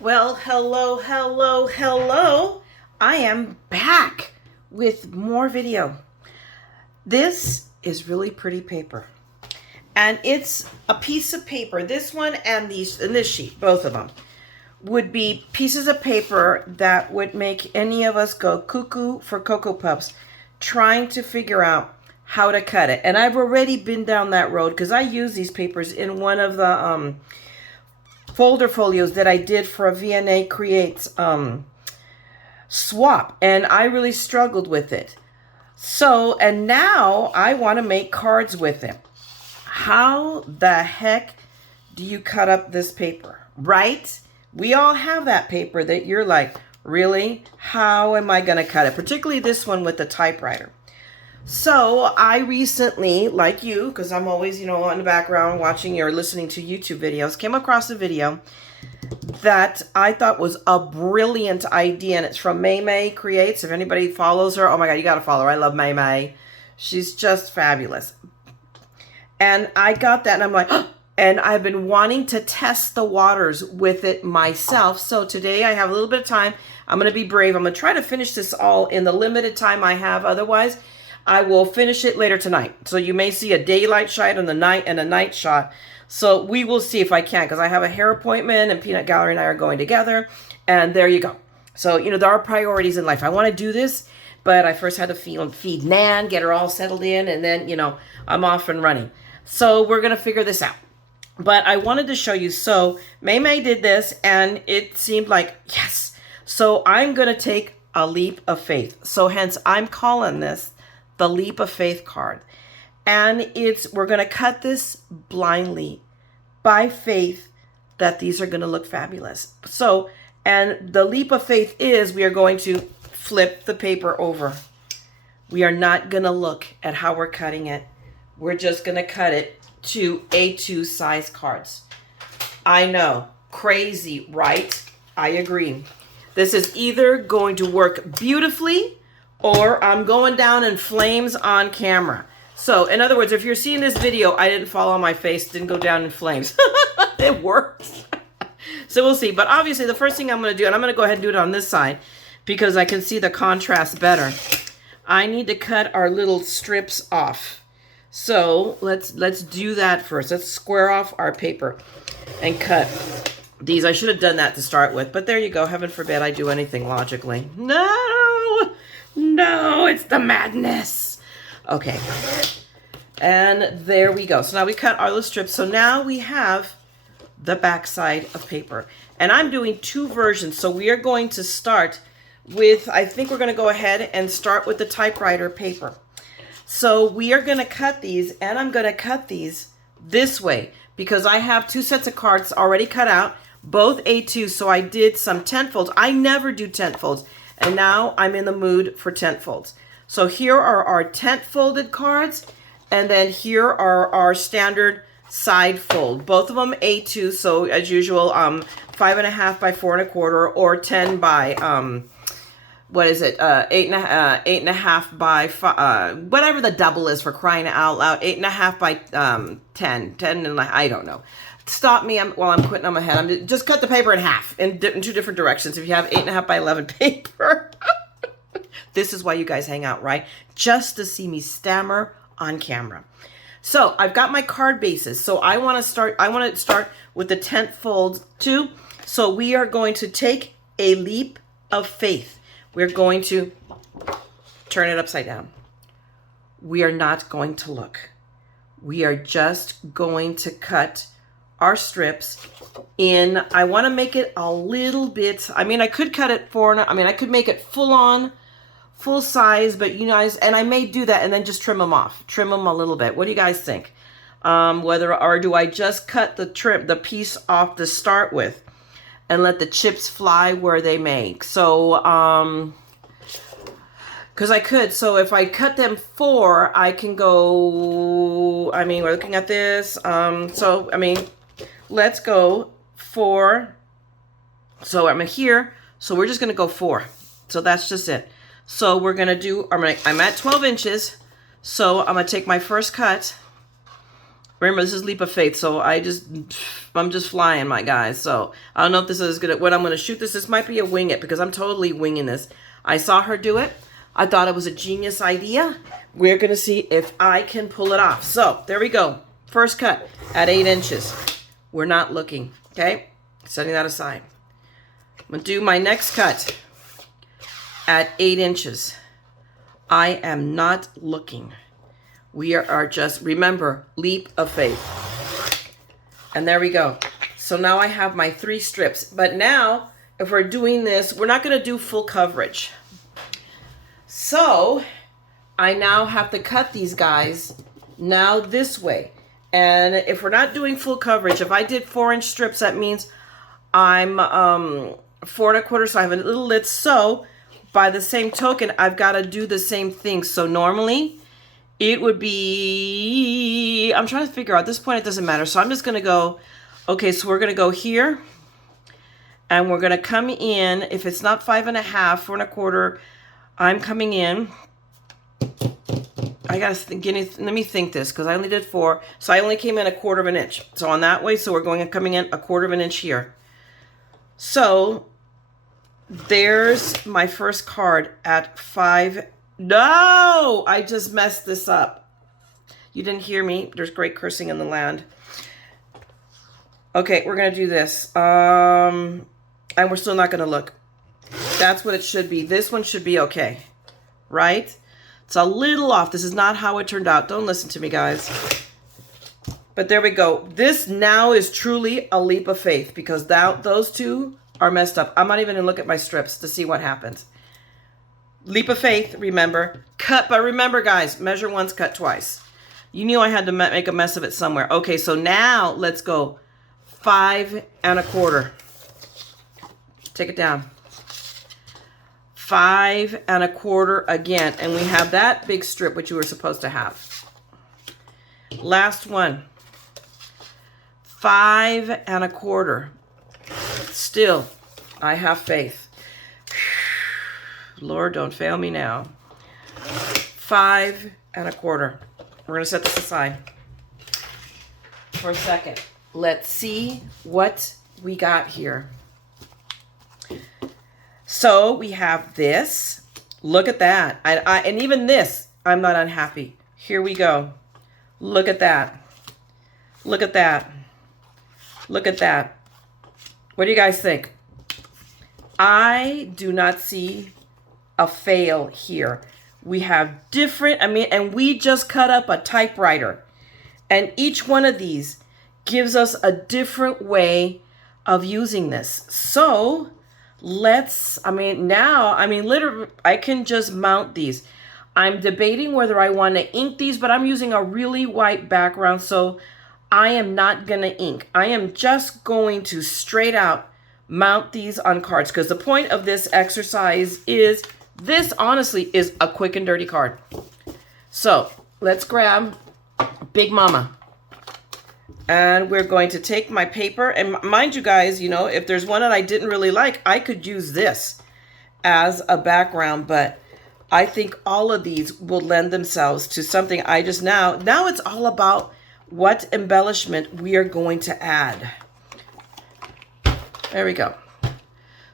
Well, hello. I am back with more video. This is really pretty paper. And it's a piece of paper. This one and this sheet, both of them, would be pieces of paper that would make any of us go cuckoo for Cocoa Puffs trying to figure out how to cut it. And I've already been down that road because I use these papers in one of the folder folios that I did for a VNA Creates swap, and I really struggled with it. So, and now I want to make cards with it. How the heck do you cut up this paper, right? We all have that paper that you're like, really? How am I going to cut it? Particularly this one with the typewriter. So I recently, like you, because I'm always, in the background watching or listening to YouTube videos, came across a video that I thought was a brilliant idea. And it's from Maymay Creates. If anybody follows her, oh my God, you got to follow her. I love Maymay. She's just fabulous. And I got that and I'm like, oh, and I've been wanting to test the waters with it myself. So today I have a little bit of time. I'm going to be brave. I'm going to try to finish this all in the limited time I have. Otherwise, I will finish it later tonight. So you may see a daylight shot and a night shot. So we will see if I can, because I have a hair appointment and Peanut Gallery and I are going together. And there you go. So, there are priorities in life. I want to do this, but I first had to feed Nan, get her all settled in, and then, I'm off and running. So we're going to figure this out. But I wanted to show you. So Maymay did this and it seemed like, yes. So I'm going to take a leap of faith. So hence I'm calling this the leap of faith card. And we're going to cut this blindly by faith that these are going to look fabulous. So, and the leap of faith is we are going to flip the paper over. We are not going to look at how we're cutting it. We're just going to cut it to A2 size cards. I know, crazy, right? I agree. This is either going to work beautifully or I'm going down in flames on camera. So, in other words, if you're seeing this video, I didn't fall on my face, didn't go down in flames. It works. So we'll see. But obviously, the first thing I'm going to do, and I'm going to go ahead and do it on this side because I can see the contrast better. I need to cut our little strips off. So let's do that first. Let's square off our paper and cut these. I should have done that to start with, but there you go. Heaven forbid I do anything logically. No, it's the madness. Okay. And there we go. So now we cut our little strips. So now we have the back side of paper. And I'm doing two versions. So we are going to start with, I think we're going to go ahead and start with the typewriter paper. So we are going to cut these, and I'm going to cut these this way because I have two sets of cards already cut out, both A2. So I did some tent folds. I never do tent folds. And now I'm in the mood for tent folds. So here are our tent folded cards. And then here are our standard side fold. Both of them A2. So as usual, 5.5 by 4 1/4 or 10 by, 8.5 by 5, whatever the double is for crying out loud. 8.5 by 10 and I don't know. Stop me while I'm quitting on my head. Just cut the paper in half in two different directions. If you have 8.5 by 11 paper, this is why you guys hang out, right? Just to see me stammer on camera. So I've got my card bases. So I want to start with the tent fold too. So we are going to take a leap of faith. We're going to turn it upside down. We are not going to look. We are just going to cut our strips in. I want to make it a little bit, I could cut it I could make it full size, but you guys, and I may do that and then just trim them a little bit. What do you guys think? Or do I just cut the piece off to start with and let the chips fly where they may? So, because I could. So if I cut them 4, I can go, we're looking at this. Let's go 4. So I'm here. So we're just going to go 4. So that's just it. So we're going to do, I'm at 12 inches. So I'm going to take my first cut Remember, this is leap of faith, so I'm just flying, my guys. So I don't know if this is good. When I'm going to shoot this, this might be a wing it because I'm totally winging this. I saw her do it. I thought it was a genius idea. We're going to see if I can pull it off. So there we go. First cut at 8 inches. We're not looking, okay? Setting that aside. I'm going to do my next cut at 8 inches. I am not looking. We are just, remember, leap of faith. And there we go. So now I have my 3 strips. But now, if we're doing this, we're not going to do full coverage. So I now have to cut these guys now this way. And if we're not doing full coverage, if I did 4-inch strips, that means I'm 4 1/4, so I have a little lid. So by the same token, I've got to do the same thing. So normally it would be, I'm trying to figure out, at this point it doesn't matter. So I'm just going to go, okay, so we're going to go here and we're going to come in. If it's not 5 1/2, 4 1/4, I'm coming in. I got to let me think this because I only did 4. So I only came in 1/4 inch. So on that way, so we're coming in 1/4 inch here. So there's my first card at 5. No, I just messed this up. You didn't hear me. There's great cursing in the land. Okay, we're going to do this. And we're still not going to look. That's what it should be. This one should be okay, right? It's a little off. This is not how it turned out. Don't listen to me, guys. But there we go. This now is truly a leap of faith because those two are messed up. I'm not even going to look at my strips to see what happens. Leap of faith, remember. Cut, but remember, guys, measure once, cut twice. You knew I had to make a mess of it somewhere. Okay, so now let's go 5 1/4. Take it down. 5 1/4 again. And we have that big strip, which you were supposed to have. Last one. 5 1/4. Still, I have faith. Lord, don't fail me now. 5 1/4. We're going to set this aside for a second. Let's see what we got here. So we have this. Look at that. And even this, I'm not unhappy. Here we go. Look at that. Look at that. Look at that. What do you guys think? I do not see a fail here. We have different, and we just cut up a typewriter. And each one of these gives us a different way of using this. So literally, I can just mount these. I'm debating whether I want to ink these, but I'm using a really white background, so I am not going to ink. I am just going to straight out mount these on cards because the point of this exercise is this honestly is a quick and dirty card. So let's grab Big Mama. And we're going to take my paper. And mind you guys, you know, if there's one that I didn't really like, I could use this as a background. But I think all of these will lend themselves to something I just now it's all about what embellishment we are going to add. There we go.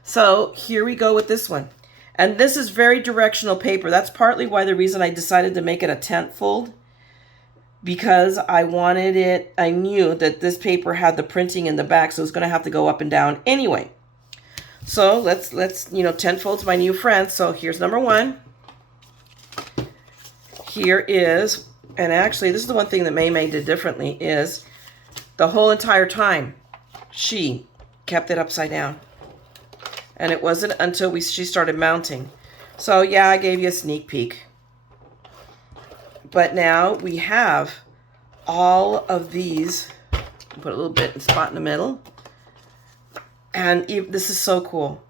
So here we go with this one. And this is very directional paper. That's partly why the reason I decided to make it a tent fold. Because I wanted it, I knew that this paper had the printing in the back, so it's going to have to go up and down anyway. So let's tent fold's my new friend. So here's number 1. Here is, and actually this is the one thing that Maymay did differently, is the whole entire time she kept it upside down. And it wasn't until she started mounting. So yeah, I gave you a sneak peek. But now we have all of these. Put a little bit spot in the middle. And this is so cool.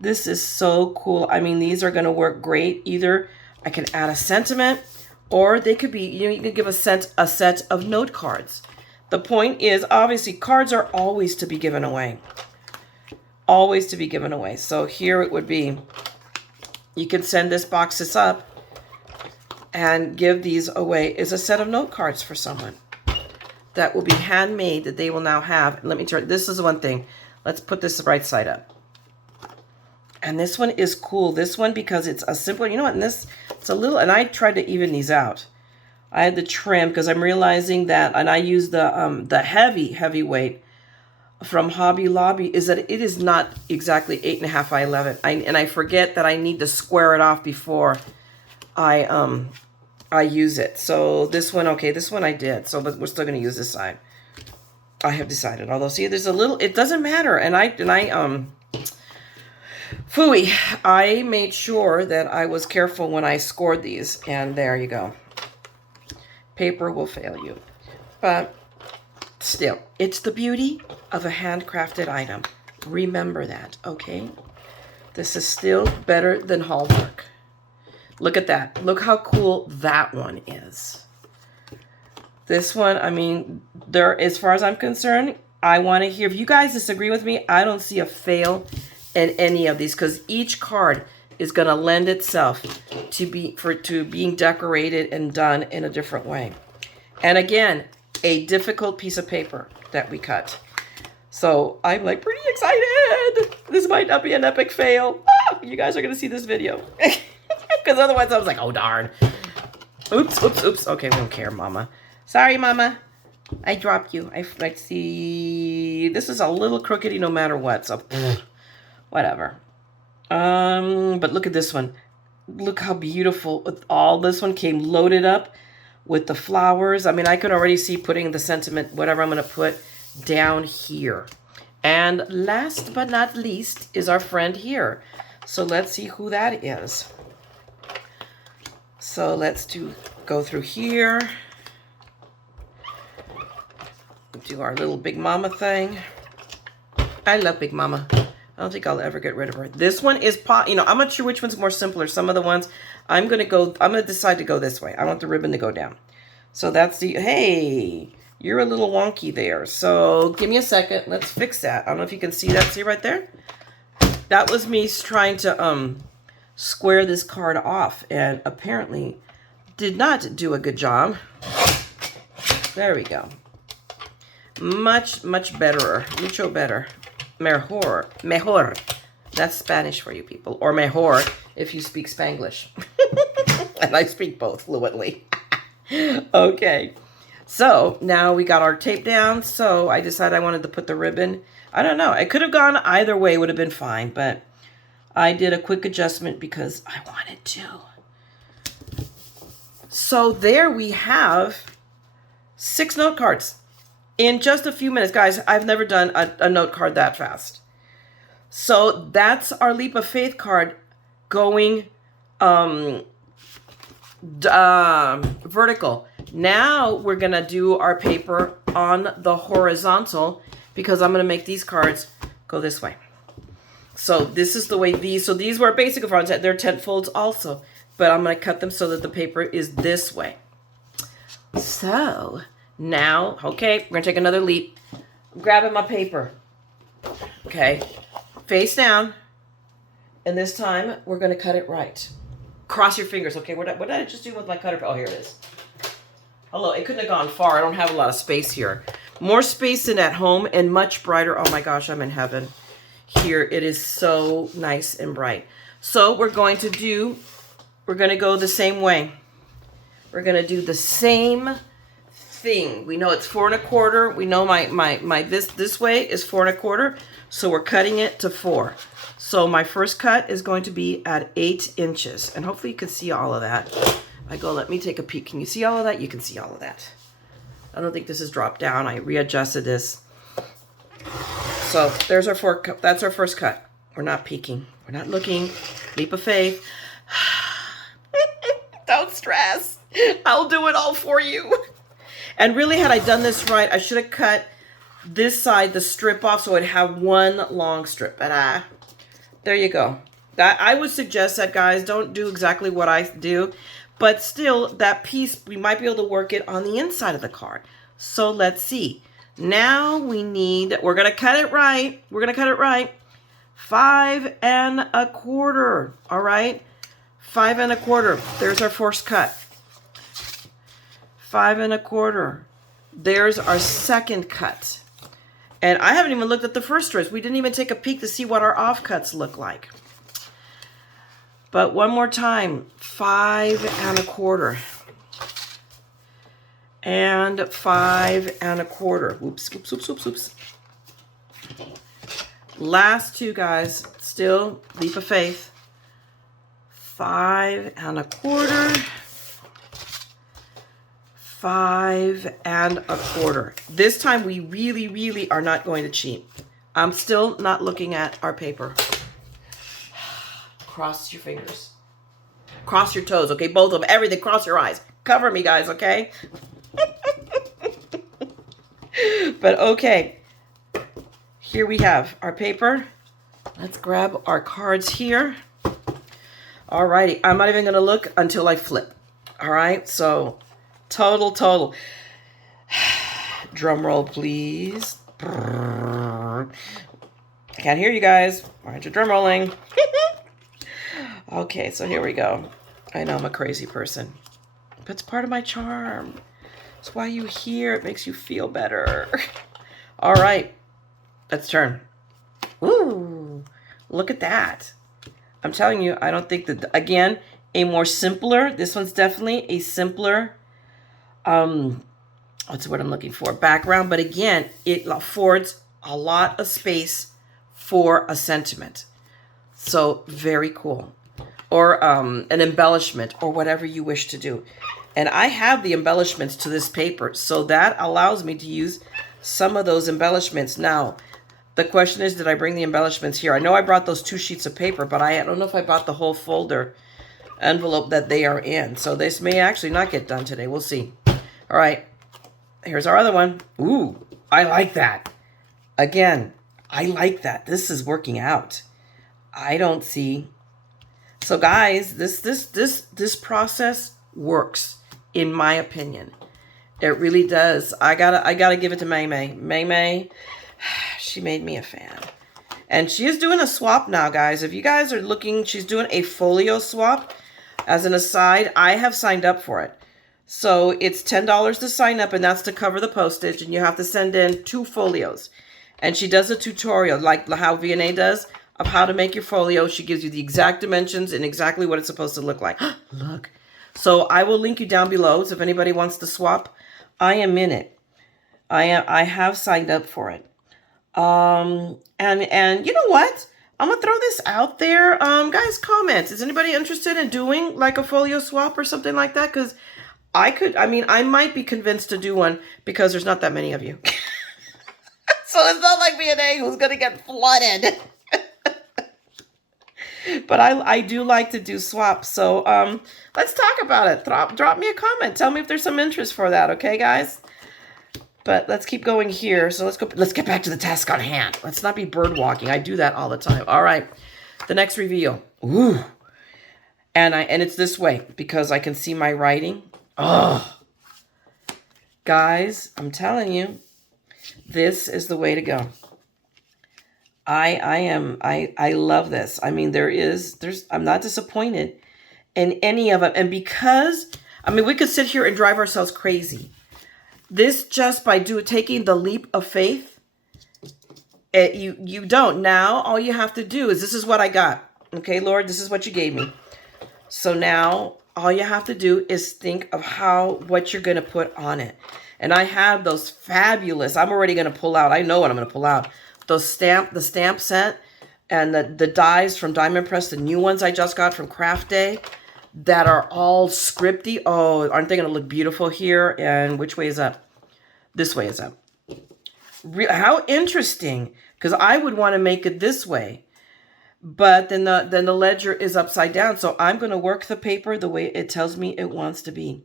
This is so cool. I mean, these are going to work great. Either I can add a sentiment, or they could be, you can give a set of note cards. The point is, obviously, cards are always to be given away. Always to be given away. So here it would be, you can send this boxes up and give these away as a set of note cards for someone. that will be handmade that they will now have. Let me turn, this is one thing. Let's put this right side up. And this one is cool. This one, because it's a simple, you know what, and this, it's a little, and I tried to even these out. I had the trim because I'm realizing that, and I use the heavy weight from Hobby Lobby, is that it is not exactly 8.5 by 11. And I forget that I need to square it off before I use it. So this one, okay, this one I did. So, but we're still going to use this side. I have decided. Although, see, there's a little, it doesn't matter. And I phooey, I made sure that I was careful when I scored these. And there you go. Paper will fail you. But still, it's the beauty of a handcrafted item. Remember that, okay? This is still better than Hallmark. Look at that. Look how cool that one is. This one, I mean, there, as far as I'm concerned, I want to hear, if you guys disagree with me, I don't see a fail in any of these, because each card is going to lend itself to being decorated and done in a different way. And again, a difficult piece of paper that we cut. So I'm like pretty excited. This might not be an epic fail. Ah, you guys are going to see this video. Because otherwise I was like, oh darn. Oops, oops, oops. Okay, we don't care, Mama. Sorry, Mama. I dropped you. I see. This is a little crookedy no matter what. So whatever. But look at this one. Look how beautiful. With all this one came loaded up with the flowers. I mean, I can already see putting the sentiment, whatever I'm going to put down here. And last but not least is our friend here. So let's see who that is. So let's go through here. Do our little Big Mama thing. I love Big Mama. I don't think I'll ever get rid of her. This one is, you know, I'm not sure which one's more simpler. Some of the ones, I'm going to decide to go this way. I want the ribbon to go down. So that's the, hey, you're a little wonky there. So give me a second. Let's fix that. I don't know if you can see that. See right there? That was me trying to square this card off, and apparently did not do a good job. There we go. Much, much better. Mucho better. Mejor. Mejor. That's Spanish for you people. Or mejor if you speak Spanglish. And I speak both fluently. Okay. So now we got our tape down. So I decided I wanted to put the ribbon. I don't know. I could have gone either way. Would have been fine. But I did a quick adjustment because I wanted to. So there we have 6 note cards. In just a few minutes, guys, I've never done a note card that fast. So that's our Leap of Faith card going vertical. Now we're going to do our paper on the horizontal because I'm going to make these cards go this way. So this is the way these, so these were basic fronts, they're 10 folds also, but I'm going to cut them so that the paper is this way. So now, okay, we're going to take another leap. I'm grabbing my paper. Okay, face down. And this time, we're going to cut it right. Cross your fingers, okay? What did I just do with my cutter? Oh, here it is. Hello, it couldn't have gone far. I don't have a lot of space here. More space than at home and much brighter. Oh my gosh, I'm in heaven. Here, it is so nice and bright. So we're going to go the same way. We're going to do the same thing. We know it's 4 1/4. We know this way is 4 1/4. So we're cutting it to 4. So my first cut is going to be at 8 inches. And hopefully you can see all of that. Let me take a peek. Can you see all of that? You can see all of that. I don't think this is dropped down. I readjusted this. So there's our that's our first cut. We're not peeking. We're not looking. Leap of faith. Don't stress. I'll do it all for you. And really, had I done this right, I should have cut this side, the strip off, so it'd have one long strip. But there you go. I would suggest that, guys, don't do exactly what I do. But still, that piece, we might be able to work it on the inside of the card. So let's see. Now we're going to cut it right. We're going to cut it right. 5 1/4. All right. 5 1/4. There's our first cut. 5 1/4. there's our second cut. And I haven't even looked at the first strips. We didn't even take a peek to see what our offcuts look like. But one more time, 5 1/4. And 5 1/4. Oops, oops, oops, oops, oops. Last two, guys. Still, leap of faith. 5 1/4. 5 1/4. This time we really, really are not going to cheat. I'm still not looking at our paper. Cross your fingers. Cross your toes, okay? Both of them, everything. Cross your eyes. Cover me, guys, okay? But okay. Here we have our paper. Let's grab our cards here. Alrighty. I'm not even going to look until I flip. Alright, so total. Drum roll, please. I can't hear you guys. Why aren't you drum rolling? Okay, so here we go. I know I'm a crazy person, but it's part of my charm. It's why you hear. It makes you feel better. All right, let's turn. Ooh, look at that. I'm telling you, I don't think that, again, a more simpler, this one's definitely a simpler, what's the word I'm looking for? Background, but again, it affords a lot of space for a sentiment. So very cool. Or an embellishment or whatever you wish to do. And I have the embellishments to this paper, so that allows me to use some of those embellishments. Now, the question is, did I bring the embellishments here? I know I brought those 2 sheets of paper, but I don't know if I bought the whole folder envelope that they are in. So this may actually not get done today. We'll see. All right. Here's our other one. Ooh, I like that. Again, I like that. This is working out. I don't see. So guys, this process works, in my opinion. It really does. I gotta give it to Maymay. Maymay, she made me a fan. And she is doing a swap now, guys. If you guys are looking, she's doing a folio swap. As an aside, I have signed up for it. So it's $10 to sign up, and that's to cover the postage, and you have to send in 2 folios. And she does a tutorial, like how Verne does, of how to make your folio. She gives you the exact dimensions and exactly what it's supposed to look like. Look. So I will link you down below. So if anybody wants to swap, I am in it. I have signed up for it. And you know what? I'm gonna throw this out there. Guys, comment. Is anybody interested in doing like a folio swap or something like that? Because I might be convinced to do one because there's not that many of you. So it's not like V&A who's gonna get flooded. But I do like to do swaps. So let's talk about it. Drop me a comment. Tell me if there's some interest for that. Okay, guys? But let's keep going here. So let's get back to the task on hand. Let's not be bird walking. I do that all the time. All right. The next reveal. Ooh. And it's this way because I can see my writing. Oh. Guys, I'm telling you, this is the way to go. I love this. I mean, I'm not disappointed in any of it. And because, I mean, we could sit here and drive ourselves crazy. This just by taking the leap of faith, you don't. Now, all you have to do is, this is what I got. Okay, Lord, this is what you gave me. So now, all you have to do is think of what you're going to put on it. And I have those fabulous, I'm already going to pull out. I know what I'm going to pull out. The stamp set and the dies from Diamond Press, the new ones I just got from Craft Day that are all scripty. Oh, aren't they going to look beautiful here? And which way is up? This way is up. How interesting, because I would want to make it this way. But then the ledger is upside down. So I'm going to work the paper the way it tells me it wants to be.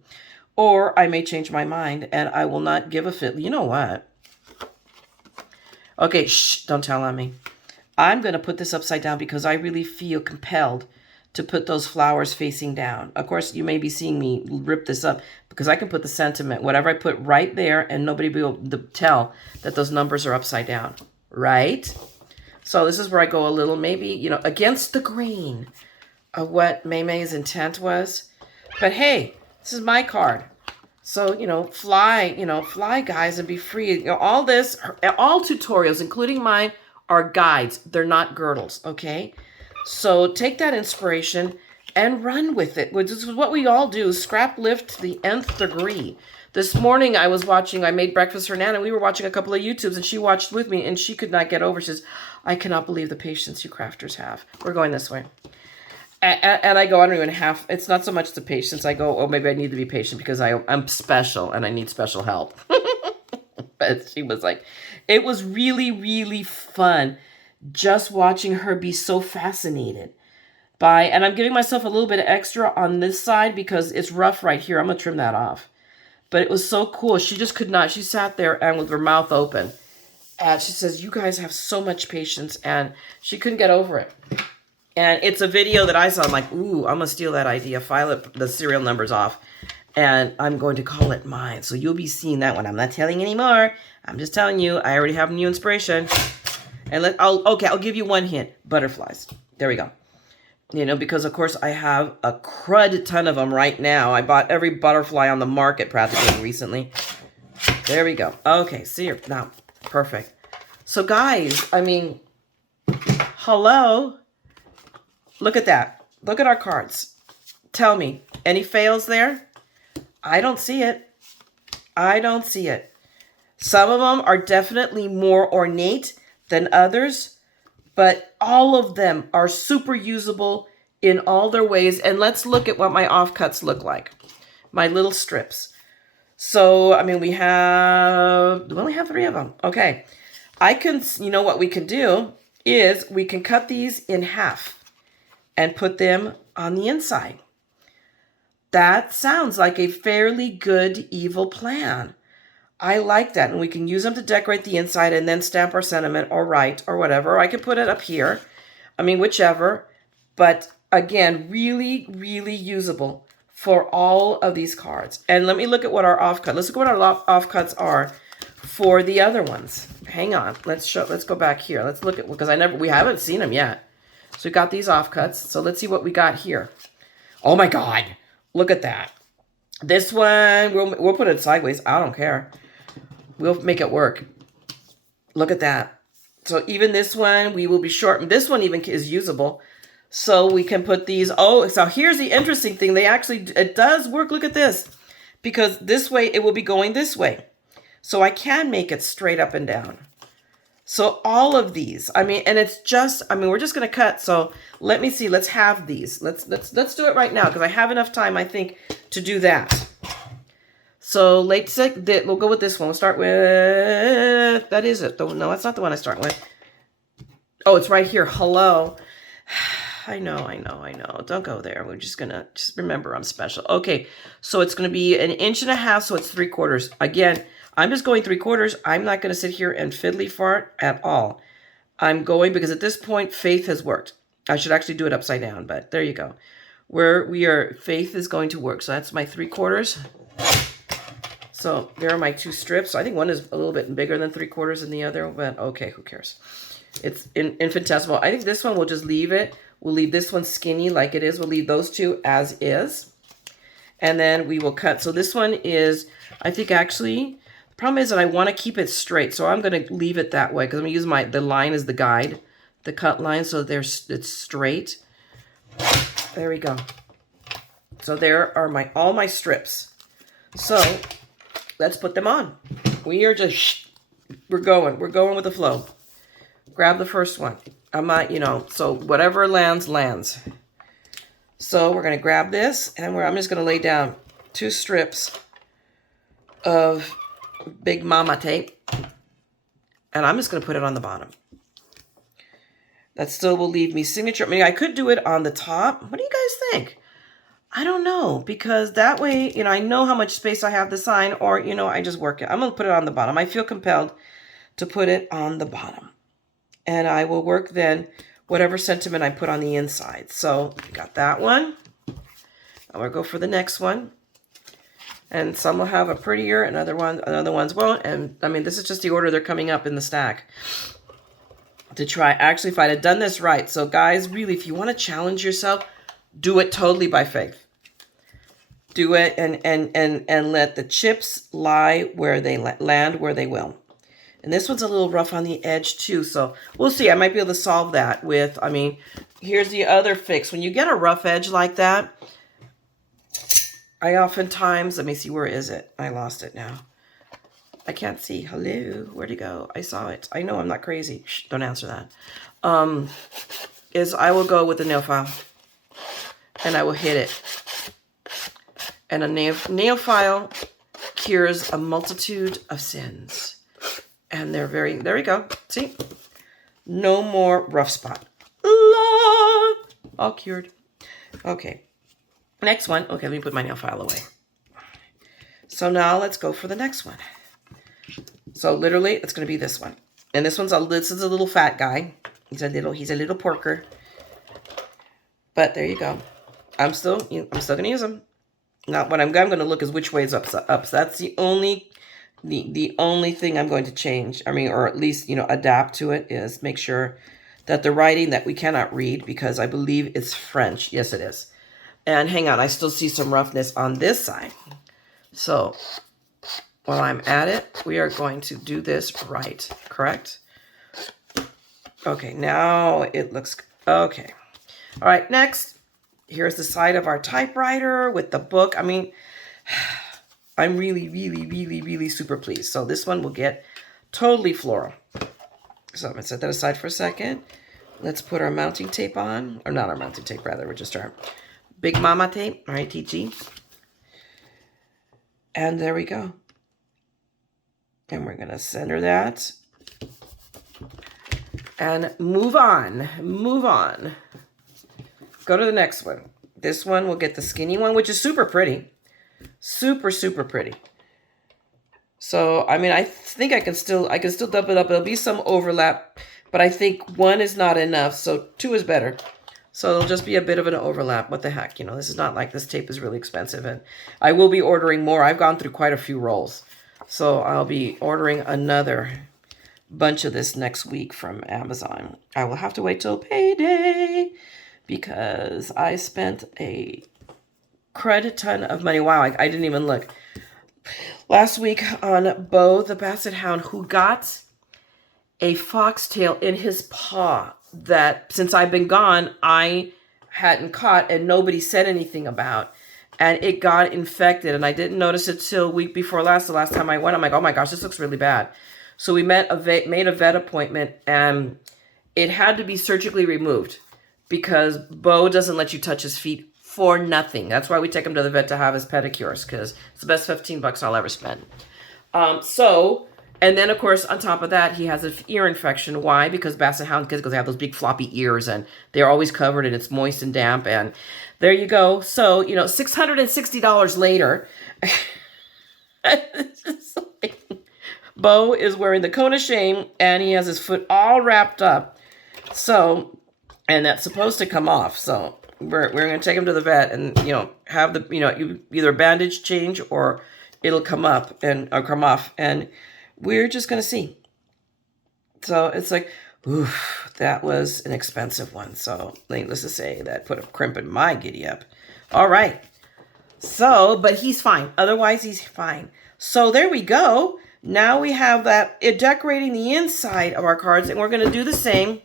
Or I may change my mind and I will not give a fit. You know what? Okay, shh, don't tell on me. I'm going to put this upside down because I really feel compelled to put those flowers facing down. Of course, you may be seeing me rip this up because I can put the sentiment, whatever I put right there, and nobody will be able to tell that those numbers are upside down, right? So this is where I go a little, maybe, against the grain of what Maymay's intent was. But hey, this is my card. So, fly guys and be free. All this, all tutorials, including mine, are guides. They're not girdles, okay? So take that inspiration and run with it. Which is what we all do, scrap lift to the nth degree. This morning I made breakfast for Nana. We were watching a couple of YouTubes and she watched with me and she could not get over. She says, I cannot believe the patience you crafters have. We're going this way. And I go, I don't even have, it's not so much the patience. I go, oh, maybe I need to be patient because I'm special and I need special help. But she was like, it was really, really fun just watching her be so fascinated by, and I'm giving myself a little bit of extra on this side because it's rough right here. I'm going to trim that off. But it was so cool. She just could not, she sat there and with her mouth open. And she says, you guys have so much patience. And she couldn't get over it. And it's a video that I saw. I'm like, ooh, I'm going to steal that idea, file the serial numbers off, and I'm going to call it mine. So you'll be seeing that one. I'm not telling you anymore. I'm just telling you, I already have new inspiration. And I'll give you one hint. Butterflies. There we go. Because of course I have a crud ton of them right now. I bought every butterfly on the market practically recently. There we go. Okay, see here. Now, perfect. So guys, I mean, hello. Look at that. Look at our cards. Tell me, any fails there? I don't see it. I don't see it. Some of them are definitely more ornate than others, but all of them are super usable in all their ways. And let's look at what my offcuts look like. My little strips. So, I mean, we only have 3 of them. Okay. What we can do is we can cut these in half and put them on the inside. That sounds like a fairly good evil plan. I like that. And we can use them to decorate the inside and then stamp our sentiment or write or whatever. I can put it up here. I mean, whichever. But again, really, really usable for all of these cards. And let me look at what our offcut. Let's look at what our offcuts are for the other ones. Hang on. Let's go back here. Let's look at, because we haven't seen them yet. So we got these offcuts. So let's see what we got here. Oh my God. Look at that. This one, we'll put it sideways. I don't care. We'll make it work. Look at that. So even this one, we will be short. This one even is usable. So we can put these. Oh, so here's the interesting thing. It does work. Look at this. Because this way, it will be going this way. So I can make it straight up and down. So all of these, I mean, and it's just, I mean, we're just going to cut. So let me see. Let's have these. Let's do it right now because I have enough time, I think, to do that. So we'll go with this one. We'll start with, that is it. No, that's not the one I start with. Oh, it's right here. Hello. I know. Don't go there. We're just remember I'm special. Okay. So it's going to be 1.5 inches. So it's 3/4. Again, I'm just going 3/4. I'm not going to sit here and fiddly fart at all. I'm going because at this point, faith has worked. I should actually do it upside down, but there you go. Faith is going to work. So that's my 3/4. So there are my 2 strips. I think one is a little bit bigger than 3/4 than the other, but okay, who cares? It's infinitesimal. I think this one we'll just leave it. We'll leave this one skinny like it is. We'll leave those 2 as is. And then we will cut. So this one is, I think actually, the problem is that I want to keep it straight. So I'm going to leave it that way because I'm going to use the line as the guide, the cut line, so it's straight. There we go. So there are all my strips. So let's put them on. We're going with the flow. Grab the first one. I'm not, so whatever lands. So we're going to grab this and I'm just going to lay down 2 strips of Big Mama tape. And I'm just going to put it on the bottom. That still will leave me signature. I mean, I could do it on the top. What do you guys think? I don't know, because that way, I know how much space I have to sign, or, I just work it. I'm going to put it on the bottom. I feel compelled to put it on the bottom. And I will work then whatever sentiment I put on the inside. So I got that one. I'm going to go for the next one. And some will have a prettier, and other ones won't. And I mean, this is just the order they're coming up in the stack to try. Actually, if I'd have done this right. So guys, really, if you want to challenge yourself, do it totally by faith. do it and let the chips lie where they land where they will. And this one's a little rough on the edge too, so we'll see. I might be able to solve that with, I mean, here's the other fix. When you get a rough edge like that, I oftentimes, let me see, where is it? I lost it now. I can't see. Hello, where'd it go? I saw it. I know I'm not crazy. Shh, don't answer that. Is I will go with the nail file and I will hit it. And a nail file cures a multitude of sins. And they're very, there we go. See? No more rough spot. All cured. Okay. Next one. Okay, let me put my nail file away. So now let's go for the next one. So literally, it's going to be this one. And this is a little fat guy. He's a little porker. But there you go. I'm still going to use him. Now, what I'm going to look is which way is up. So that's the only thing I'm going to change. I mean, or at least, adapt to it, is make sure that the writing that we cannot read, because I believe it's French. Yes, it is. And hang on, I still see some roughness on this side. So while I'm at it, we are going to do this right, correct? Okay, now it looks okay. All right, next, here's the side of our typewriter with the book. I mean, I'm really, really, really, really super pleased. So this one will get totally floral. So I'm going to set that aside for a second. Let's put our mounting tape on. Or not our mounting tape, rather. We're just our Big Mama tape. All right, TG. And there we go. And we're going to center that. And move on. Move on. Go to the next one. This one will get the skinny one, which is super pretty. Super, super pretty. So, I mean, I think I can still double it up. There'll be some overlap, but I think one is not enough, so two is better. So it'll just be a bit of an overlap. What the heck, this is not like this tape is really expensive, and I will be ordering more. I've gone through quite a few rolls, so I'll be ordering another bunch of this next week from Amazon. I will have to wait till payday because I spent a credit ton of money. Wow, I didn't even look. Last week on Bo, the Basset Hound, who got a foxtail in his paw that since I've been gone, I hadn't caught and nobody said anything about. And it got infected. And I didn't notice it till week before last. The last time I went, I'm like, oh my gosh, this looks really bad. So we made a vet appointment, and it had to be surgically removed because Bo doesn't let you touch his feet for nothing. That's why we take him to the vet to have his pedicures, because it's the best $15 I'll ever spend. And then of course, on top of that, he has an ear infection. Why? Because Basset Hound kids, because they have those big floppy ears and they're always covered and it's moist and damp. And there you go. So, $660 later, Bo is wearing the cone of shame and he has his foot all wrapped up. So, and that's supposed to come off. So we're going to take him to the vet and, have the, either bandage change or it'll come up or come off. And we're just going to see. So it's like, oof, that was an expensive one. So needless to say, that put a crimp in my giddy up. All right. So, but he's fine. Otherwise, he's fine. So there we go. Now we have that decorating the inside of our cards. And we're going to do the same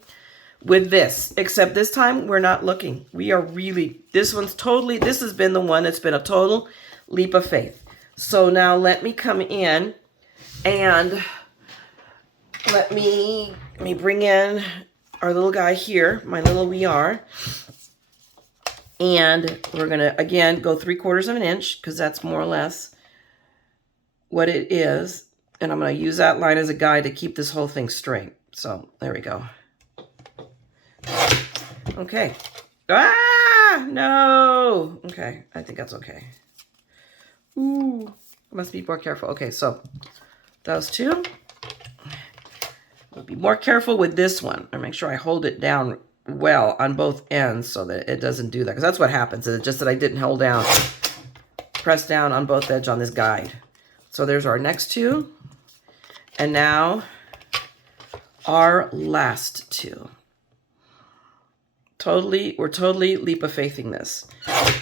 with this, except this time we're not looking. We are really, this has been the one that's been a total leap of faith. So now let me come in and let me bring in our little guy here, my little VR. And we're going to, again, go 3/4 of an inch because that's more or less what it is. And I'm going to use that line as a guide to keep this whole thing straight. So there we go. Okay. Ah, no. Okay, I think that's okay. Ooh, I must be more careful. Okay, so those two. I'll be more careful with this one. And make sure I hold it down well on both ends so that it doesn't do that. Because that's what happens. It's just that I didn't hold down. Press down on both edges on this guide. So there's our next two. And now our last two. We're totally leap of faithing this.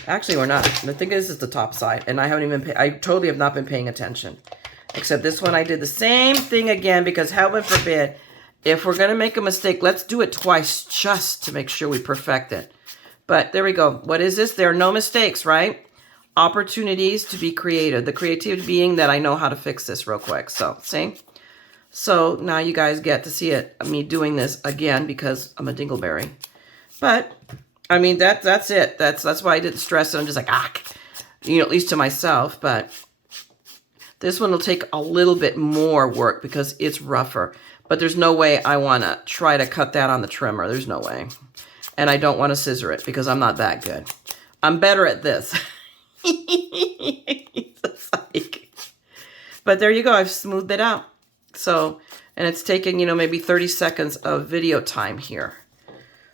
Actually, we're not. The thing is, it's the top side, and I haven't even, I totally have not been paying attention. Except this one, I did the same thing again, because heaven forbid, if we're going to make a mistake, let's do it twice just to make sure we perfect it. But there we go. What is this? There are no mistakes, right? Opportunities to be creative. The creativity being that I know how to fix this real quick. So, see? So now you guys get to see it, me doing this again, because I'm a dingleberry. But, I mean, that's it. That's why I didn't stress it. I'm just like, you know, at least to myself. But this one will take a little bit more work because it's rougher. But there's no way I want to try to cut that on the trimmer. There's no way. And I don't want to scissor it because I'm not that good. I'm better at this. But there you go. I've smoothed it out. So, and it's taken, you know, maybe 30 seconds of video time here.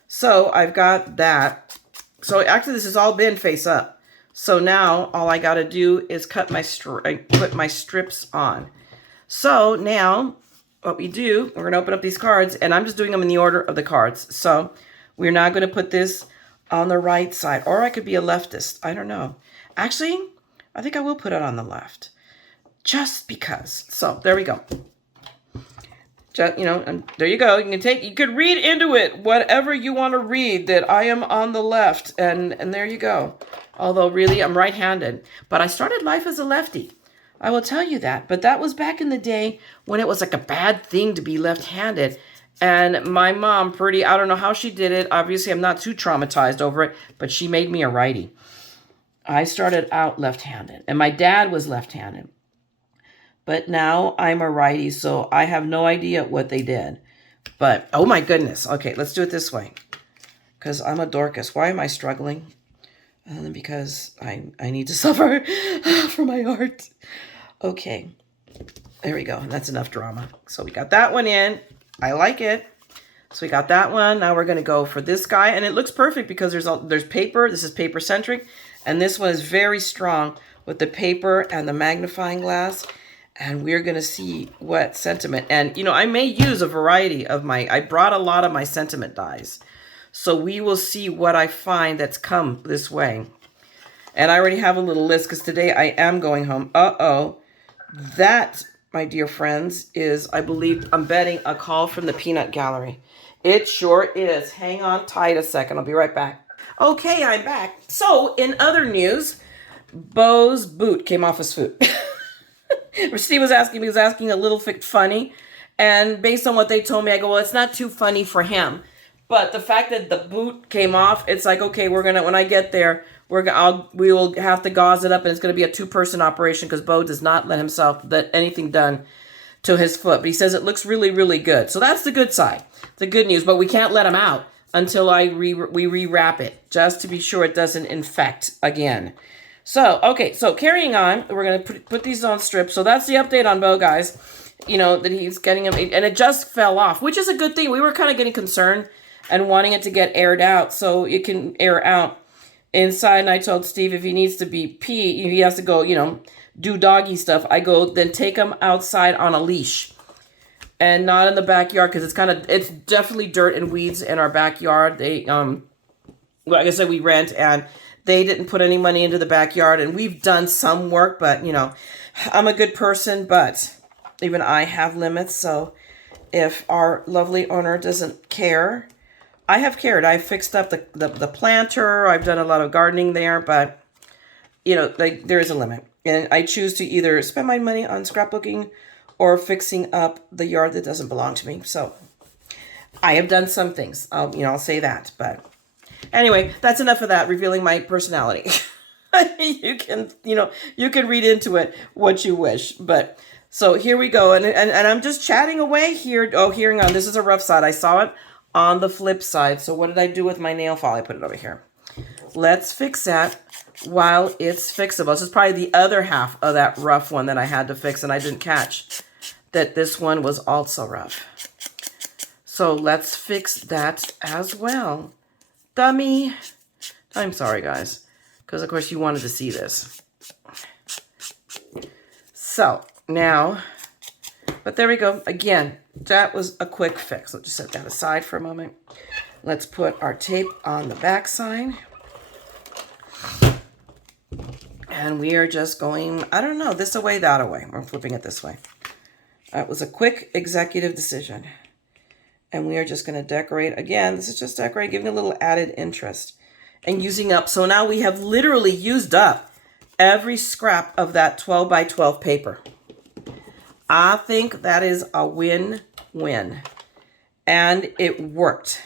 So I've got that. So actually this has all been face up. So now all I got to do is put my strips on. So now what we do, we're going to open up these cards, and I'm just doing them in the order of the cards. So we're now going to put this on the right side, or I could be a leftist. I don't know. Actually, I think I will put it on the left just because. So there we go. Just, you know, and there you go. You could read into it whatever you want to read, that I am on the left, and there you go. Although really I'm right-handed, but I started life as a lefty. I will tell you that. But that was back in the day when it was like a bad thing to be left-handed. And my mom, I don't know how she did it. Obviously, I'm not too traumatized over it, but she made me a righty. I started out left-handed, and my dad was left-handed. But now I'm a righty, so I have no idea what they did. But, oh my goodness. Okay, let's do it this way. Because I'm a Dorcas. Why am I struggling? Because I need to suffer for my art. Okay, there we go. That's enough drama. So we got that one in. I like it. So we got that one. Now we're going to go for this guy. And it looks perfect because there's paper. This is paper centric. And this one is very strong with the paper and the magnifying glass. And we're going to see what sentiment. And, you know, I may use a variety of I brought a lot of my sentiment dies. So we will see what I find that's come this way. And I already have a little list because today I am going home. Uh-oh. That, my dear friends, is, I believe, I'm betting, a call from the peanut gallery. It sure is. Hang on tight a second. I'll be right back. Okay, I'm back. So, in other news, Bo's boot came off his foot. Steve was asking a little funny. And based on what they told me, I go, well, it's not too funny for him. But the fact that the boot came off, it's like, okay, when I get there, we will have to gauze it up, and it's going to be a 2-person operation because Bo does not let himself get anything done to his foot. But he says it looks really, really good. So that's the good side, the good news. But we can't let him out until we rewrap it, just to be sure it doesn't infect again. So, okay, so carrying on, we're going to put these on strips. So that's the update on Bo, guys. You know, that he's getting them, and it just fell off, which is a good thing. We were kind of getting concerned and wanting it to get aired out so it can air out inside. And I told Steve if he needs to be pee, if he has to go, you know, do doggy stuff, I go, then take him outside on a leash and not in the backyard, because it's definitely dirt and weeds in our backyard. They, like I said, we rent, and they didn't put any money into the backyard, and we've done some work, but, you know, I'm a good person, but even I have limits. So if our lovely owner doesn't care, I have cared. I've fixed up the planter. I've done a lot of gardening there, but, you know, there is a limit. And I choose to either spend my money on scrapbooking or fixing up the yard that doesn't belong to me. So I have done some things. I'll say that. But anyway, that's enough of that, revealing my personality. You can read into it what you wish. But so here we go. And I'm just chatting away here. Oh, hearing on. This is a rough side. I saw it on the flip side. So what did I do with my nail file? I put it over here. Let's fix that while it's fixable. This is probably the other half of that rough one that I had to fix, and I didn't catch that this one was also rough. So let's fix that as well. Dummy. I'm sorry, guys, because of course you wanted to see this. So now, but there we go. Again, that was a quick fix. Let's just set that aside for a moment. Let's put our tape on the back side. And we are just going, I don't know, this away, that away. I'm flipping it this way. That was a quick executive decision. And we are just going to decorate. Again, this is just decorate, giving a little added interest. And using up. So now we have literally used up every scrap of that 12 by 12 paper. I think that is a win-win. And it worked.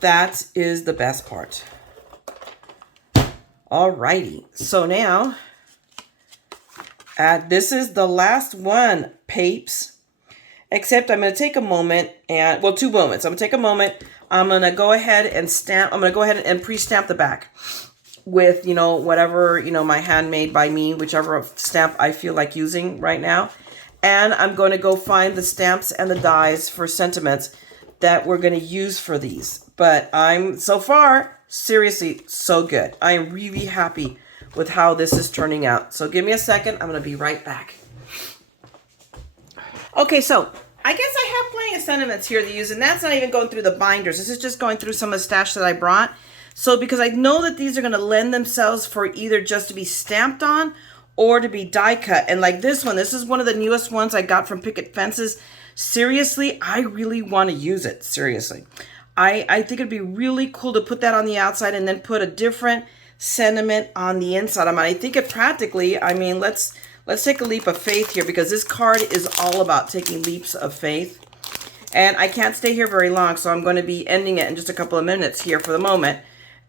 That is the best part. Alrighty. So now, this is the last one, papes. Except I'm going to take a moment and, well, 2 moments. I'm going to take a moment. I'm going to go ahead and stamp. I'm going to go ahead and pre-stamp the back with, you know, whatever, you know, my handmade by me, whichever stamp I feel like using right now. And I'm going to go find the stamps and the dies for sentiments that we're going to use for these. But I'm, so far, seriously, so good. I am really happy with how this is turning out. So give me a second. I'm going to be right back. Okay, so I guess I have plenty of sentiments here to use, and that's not even going through the binders. This is just going through some of the stash that I brought. So because I know that these are going to lend themselves for either just to be stamped on or to be die cut. And like this one, this is one of the newest ones I got from Picket Fences. Seriously, I really want to use it. Seriously. I think it'd be really cool to put that on the outside and then put a different sentiment on the inside. I think it practically, I mean, let's take a leap of faith here, because this card is all about taking leaps of faith. And I can't stay here very long, so I'm going to be ending it in just a couple of minutes here for the moment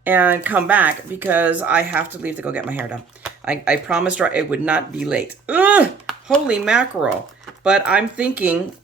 and come back because I have to leave to go get my hair done. I promised her it would not be late. Ugh! Holy mackerel. But I'm thinking,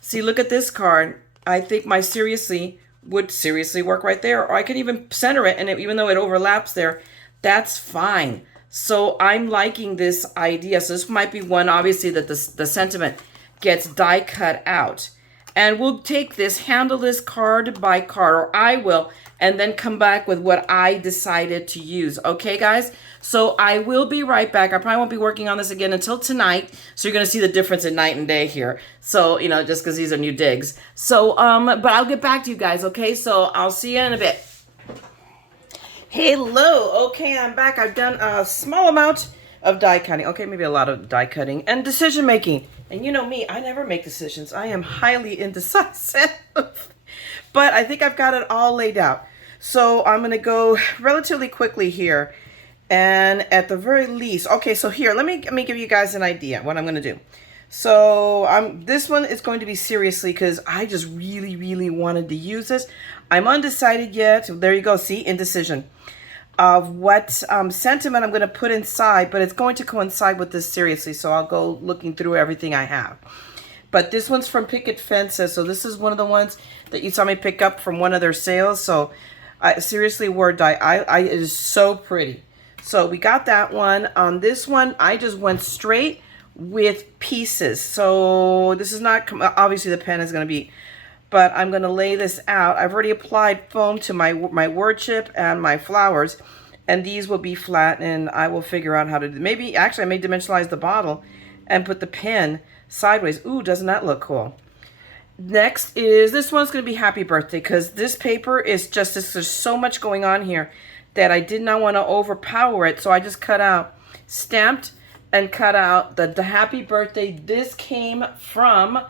see, look at this card. I think my seriously would seriously work right there. Or I could even center it, and even though it overlaps there, that's fine. So I'm liking this idea. So this might be one, obviously, that the sentiment gets die cut out. And we'll take this, handle this card by card, or I will, and then come back with what I decided to use. Okay, guys? So I will be right back. I probably won't be working on this again until tonight. So you're going to see the difference in night and day here. So, you know, just because these are new digs. So, but I'll get back to you guys, okay? So I'll see you in a bit. Hello. Okay, I'm back. I've done a small amount of die cutting. Okay, maybe a lot of die cutting and decision making. And you know me, I never make decisions. I am highly indecisive. But I think I've got it all laid out. So I'm going to go relatively quickly here. And at the very least, okay, so here, let me give you guys an idea what I'm going to do. So this one is going to be seriously because I just really wanted to use this. I'm undecided yet. There you go. See, indecision of what sentiment I'm going to put inside, but it's going to coincide with this seriously. So I'll go looking through everything I have. But this one's from Picket Fences. So this is one of the ones that you saw me pick up from one of their sales. So seriously, word die. It is so pretty. So we got that one. On this one, I just went straight with pieces. So this is not, obviously the pen is going to be, but I'm going to lay this out. I've already applied foam to my word chip and my flowers, and these will be flat, and I will figure out how to do. Maybe, actually, I may dimensionalize the bottle and put the pen sideways. Ooh, doesn't that look cool? Next is, this one's going to be Happy Birthday, because this paper is just, there's so much going on here that I did not want to overpower it, so I just cut out, stamped, and cut out the Happy Birthday. This came from,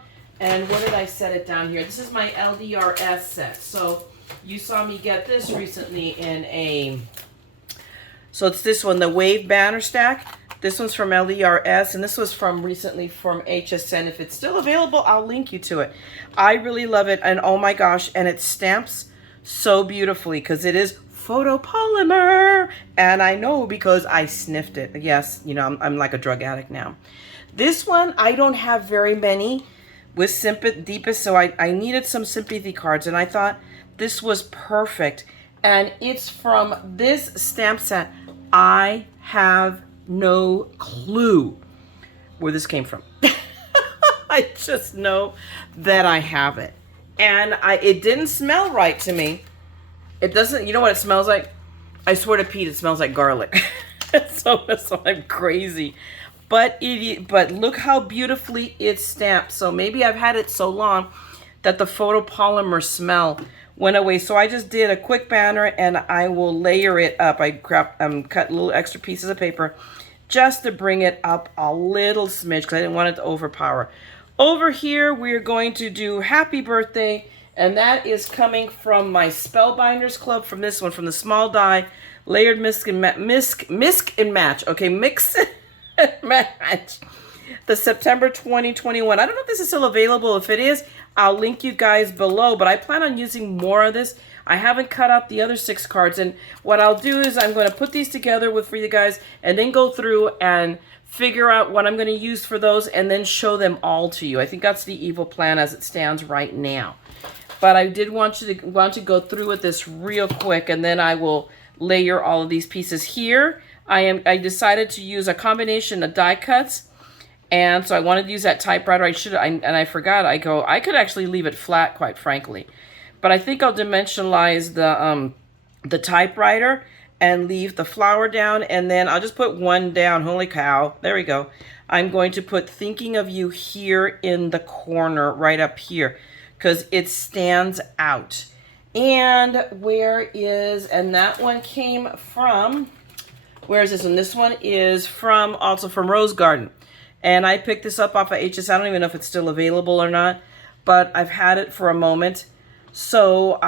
and what did I set it down here? This is my LDRS set. So you saw me get this recently in a, so it's this one, the Wave Banner Stack. This one's from LDRS, and this was from recently from HSN. If it's still available, I'll link you to it. I really love it, and oh my gosh, and it stamps so beautifully because it is photopolymer, and I know because I sniffed it. Yes, you know, I'm like a drug addict now. This one, I don't have very many with Deepest, so I needed some sympathy cards, and I thought this was perfect. And it's from this stamp set. I have no clue where this came from. I just know that I have it. And it didn't smell right to me. It doesn't, you know what it smells like? I swear to Pete, it smells like garlic. so I'm crazy. But look how beautifully it's stamped. So maybe I've had it so long that the photopolymer smell went away. So I just did a quick banner and I will layer it up. I cut little extra pieces of paper just to bring it up a little smidge because I didn't want it to overpower. Over here, we're going to do Happy Birthday, and that is coming from my Spellbinders Club, from this one, from the small die, layered mix and match. Okay, mix and match. The September 2021. I don't know if this is still available. If it is, I'll link you guys below, but I plan on using more of this. I haven't cut out the other 6 cards, and what I'll do is I'm going to put these together for you guys and then go through and figure out what I'm going to use for those and then show them all to you. I think that's the evil plan as it stands right now. But I did want to go through with this real quick, and then I will layer all of these pieces here. I decided to use a combination of die cuts. And so I wanted to use that typewriter. I forgot. I could actually leave it flat, quite frankly. But I think I'll dimensionalize the typewriter and leave the flower down. And then I'll just put one down. Holy cow. There we go. I'm going to put Thinking of You here in the corner, right up here, because it stands out. And that one came from, where is this one? This one is also from Rose Garden. And I picked this up off of HS. I don't even know if it's still available or not, but I've had it for a moment. So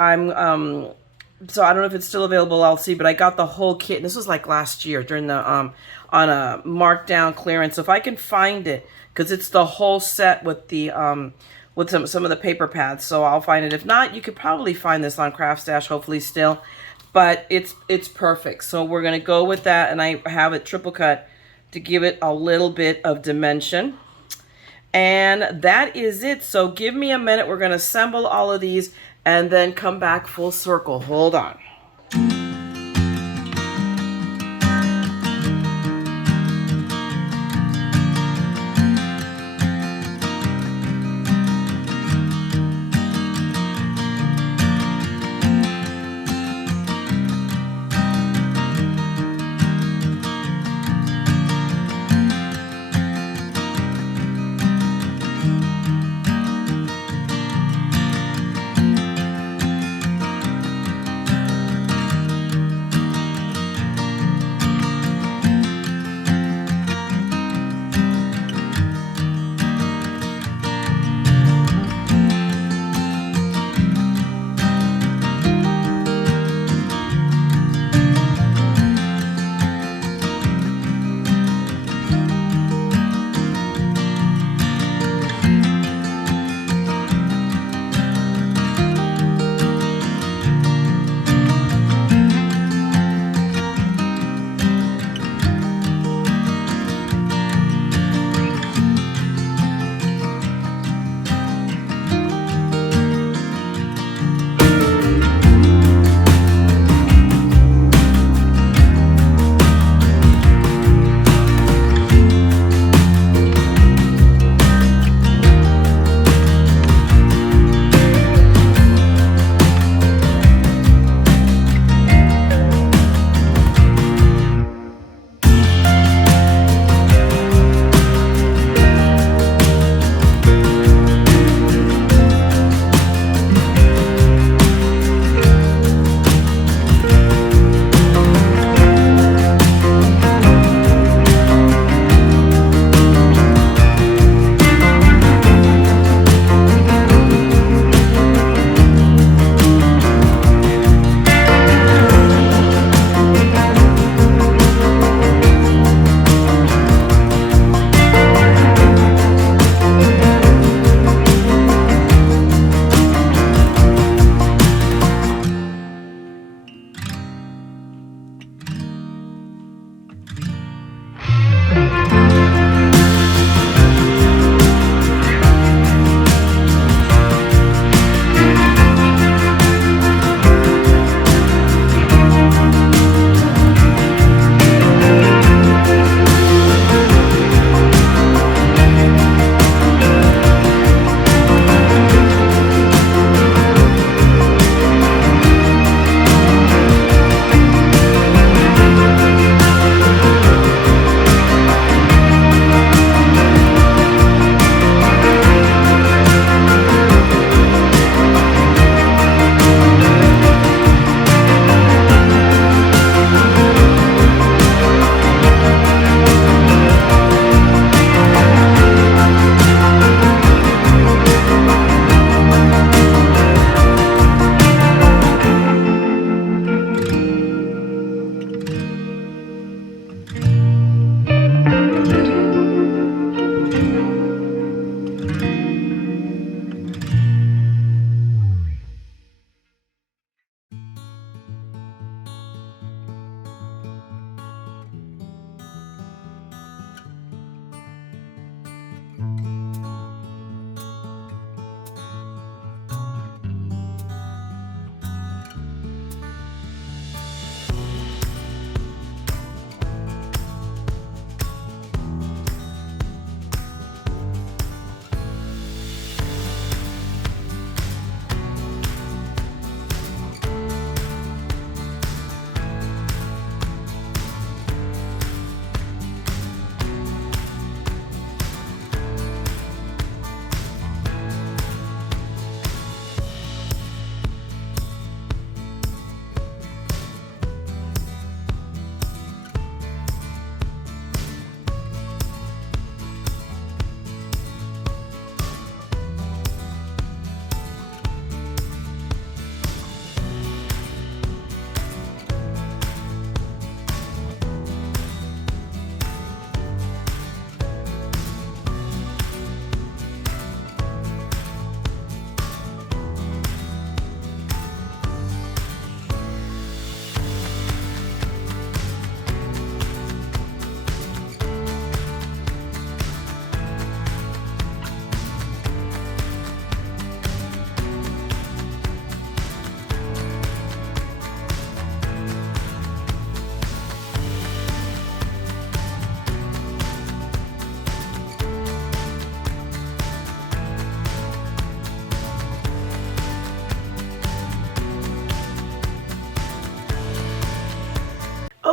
so I don't know if it's still available. I'll see, but I got the whole kit. This was like last year during the, on a markdown clearance. So if I can find it, because it's the whole set with the, with some of the paper pads. So I'll find it. If not, you could probably find this on Craft Stash, hopefully still, but it's perfect. So we're going to go with that. And I have it triple cut to give it a little bit of dimension. And that is it. So give me a minute. We're going to assemble all of these and then come back full circle. Hold on.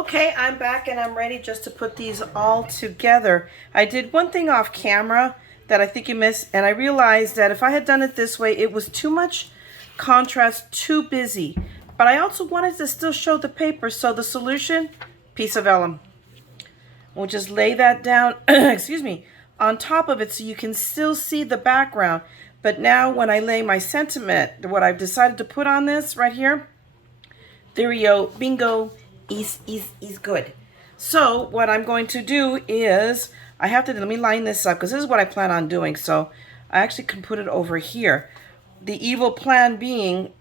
Okay, I'm back and I'm ready just to put these all together. I did one thing off camera that I think you missed, and I realized that if I had done it this way, it was too much contrast, too busy. But I also wanted to still show the paper, so the solution, piece of vellum. We'll just lay that down, excuse me, on top of it so you can still see the background. But now when I lay my sentiment, what I've decided to put on this right here, there we go, bingo, is good. So what I'm going to do is, I have to, let me line this up because this is what I plan on doing. So I actually can put it over here. The evil plan being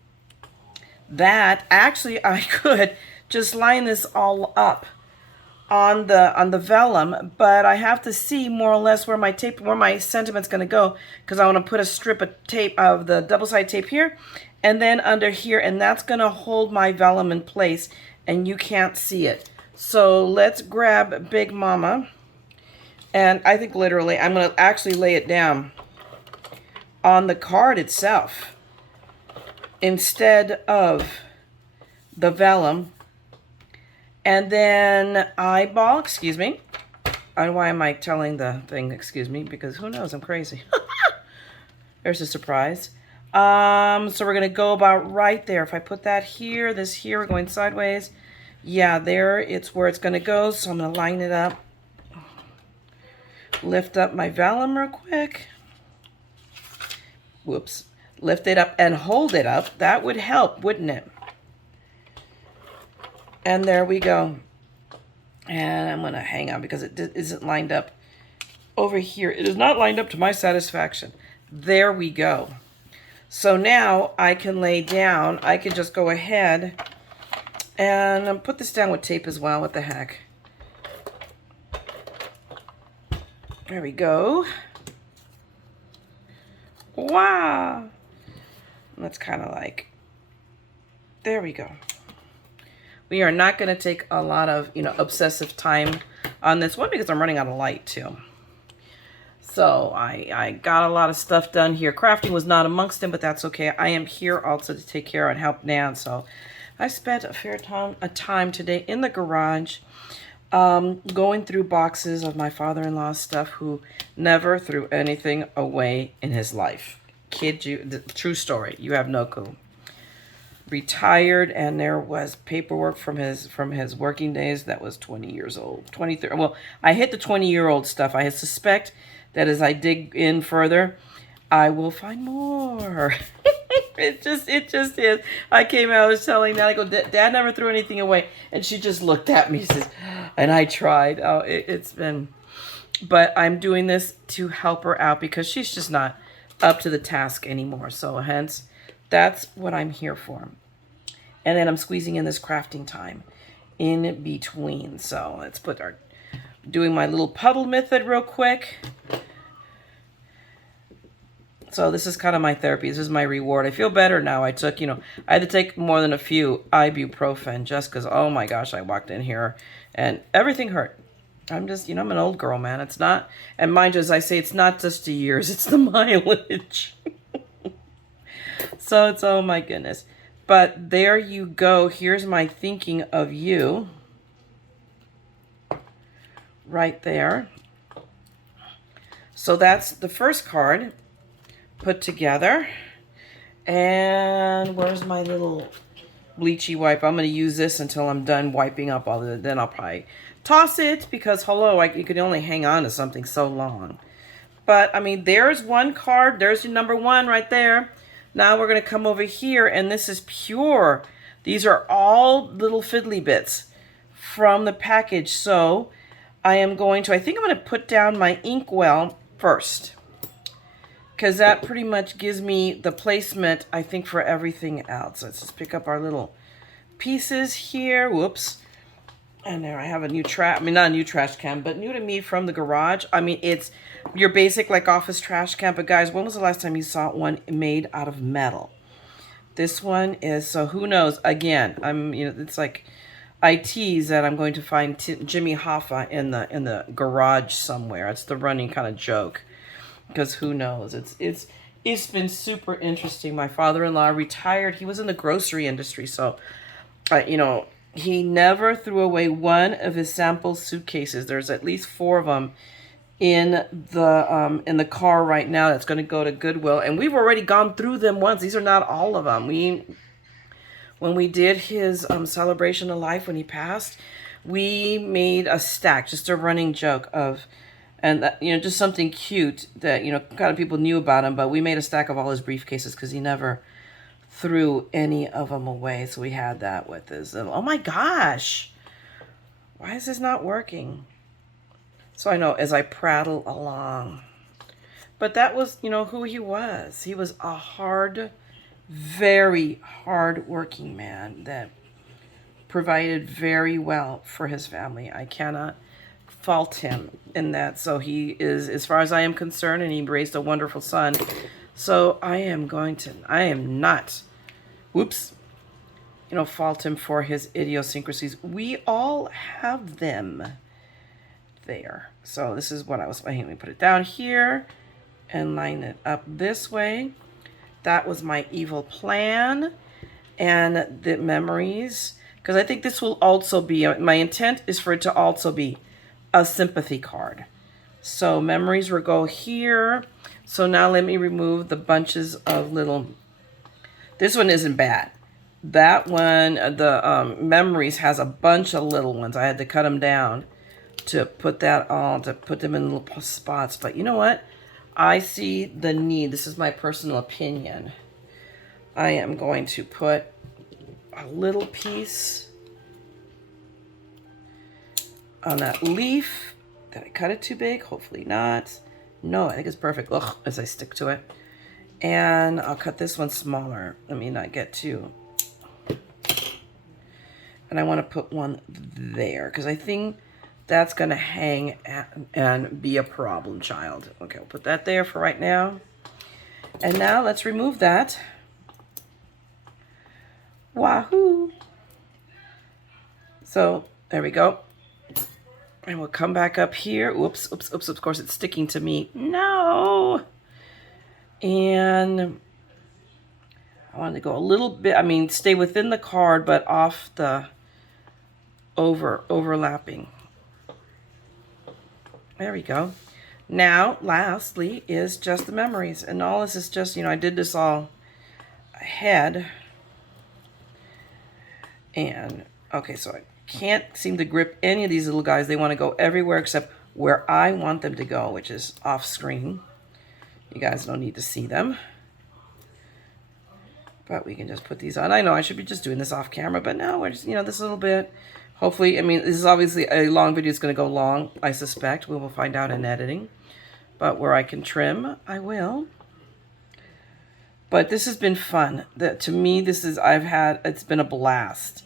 that actually I could just line this all up on the vellum, but I have to see more or less where my sentiment's going to go, because I want to put a strip of tape of the double-sided tape here and then under here, and that's going to hold my vellum in place and you can't see it. So let's grab Big Mama, and I think literally I'm going to actually lay it down on the card itself instead of the vellum. And then eyeball, excuse me. Why am I telling the thing, excuse me? Because who knows, I'm crazy. There's a surprise. So we're gonna go about right there. If I put that here, this here, we're going sideways. Yeah, there, it's where it's gonna go. So I'm gonna line it up. Lift up my vellum real quick. Whoops. Lift it up and hold it up. That would help, wouldn't it? And there we go. And I'm gonna hang on because it isn't lined up over here. It is not lined up to my satisfaction. There we go. So now I can lay down, I can just go ahead and put this down with tape as well. What the heck? There we go. Wow. That's kind of like, there we go. We are not going to take a lot of, obsessive time on this one because I'm running out of light too. So I got a lot of stuff done here. Crafting was not amongst them, but that's okay. I am here also to take care and help Nan. So I spent a fair time today in the garage going through boxes of my father-in-law's stuff, who never threw anything away in his life. Kid you, the true story. You have no clue. Retired, and there was paperwork from his working days that was 20 years old, 23. Well, I hit the 20-year-old stuff. I suspect that as I dig in further, I will find more. it just is. I came out, I was telling Dad, I go, Dad never threw anything away, and she just looked at me, says, and I tried. Oh, it's been, but I'm doing this to help her out because she's just not up to the task anymore. So hence, that's what I'm here for. And then I'm squeezing in this crafting time in between. So let's doing my little puddle method real quick. So this is kind of my therapy. This is my reward. I feel better now. I took, I had to take more than a few ibuprofen just because, oh my gosh, I walked in here and everything hurt. I'm just, I'm an old girl, man. It's not, and mind you, as I say, it's not just the years, it's the mileage. So it's, oh my goodness. But there you go. Here's my thinking of you. Right there. So that's the first card put together. And where's my little bleachy wipe? I'm going to use this until I'm done wiping up all of it. Then I'll probably toss it because, hello, you can only hang on to something so long. But, I mean, there's one card. There's your number one right there. Now we're going to come over here, and this is pure. These are all little fiddly bits from the package. So I think I'm going to put down my inkwell first, because that pretty much gives me the placement, I think, for everything else. Let's just pick up our little pieces here. Whoops. And there I have a new not a new trash can, but new to me from the garage. I mean, it's your basic like office trash can. But guys, when was the last time you saw one made out of metal? This one is, so who knows? Again, it's like I tease that I'm going to find Jimmy Hoffa in the garage somewhere. It's the running kind of joke, because who knows? It's been super interesting. My father-in-law retired. He was in the grocery industry, so he never threw away one of his sample suitcases. There's at least 4 of them in the car right now that's going to go to Goodwill, and we've already gone through them once. These are not all of them. When we did his celebration of life when he passed, we made a stack, just a running joke of, and that, you know, just something cute that, you know, kind of people knew about him, but we made a stack of all his briefcases because he never threw any of them away. So we had that with his, oh my gosh, why is this not working? So I know as I prattle along. But that was, you know, who he was. He was a very hard working man that provided very well for his family. I cannot fault him in that. So he is, as far as I am concerned, and he raised a wonderful son. So I am not, whoops, you know, fault him for his idiosyncrasies. We all have them there. So this is what I was saying. Let me put it down here and line it up this way. That was my evil plan and the memories, because I think this will also be, my intent is for it to also be a sympathy card. So memories will go here. So now let me remove the bunches of little, this one isn't bad. That one, the memories has a bunch of little ones. I had to cut them down to put that on, to put them in little spots. But you know what? I see the need. This is my personal opinion. I am going to put a little piece on that leaf. Did I cut it too big? Hopefully not. No, I think it's perfect. Ugh, as I stick to it. And I'll cut this one smaller. Let me not get too. And I want to put one there because I think that's going to hang and be a problem child. Okay, we'll put that there for right now. And now let's remove that. Wahoo! So there we go. And we'll come back up here. Oops, oops, oops. Of course, it's sticking to me. No! And I wanted to go a little bit, I mean, stay within the card, but off the overlapping. There we go. Now, lastly, is just the memories. And all this is just, you know, I did this all ahead. And, okay, so I can't seem to grip any of these little guys. They want to go everywhere except where I want them to go, which is off screen. You guys don't need to see them. But we can just put these on. I know I should be just doing this off camera, but no, we're just, you know, this little bit. Hopefully, I mean, this is obviously a long video. It's going to go long, I suspect. We will find out in editing. But where I can trim, I will. But this has been fun. To me, this is, it's been a blast.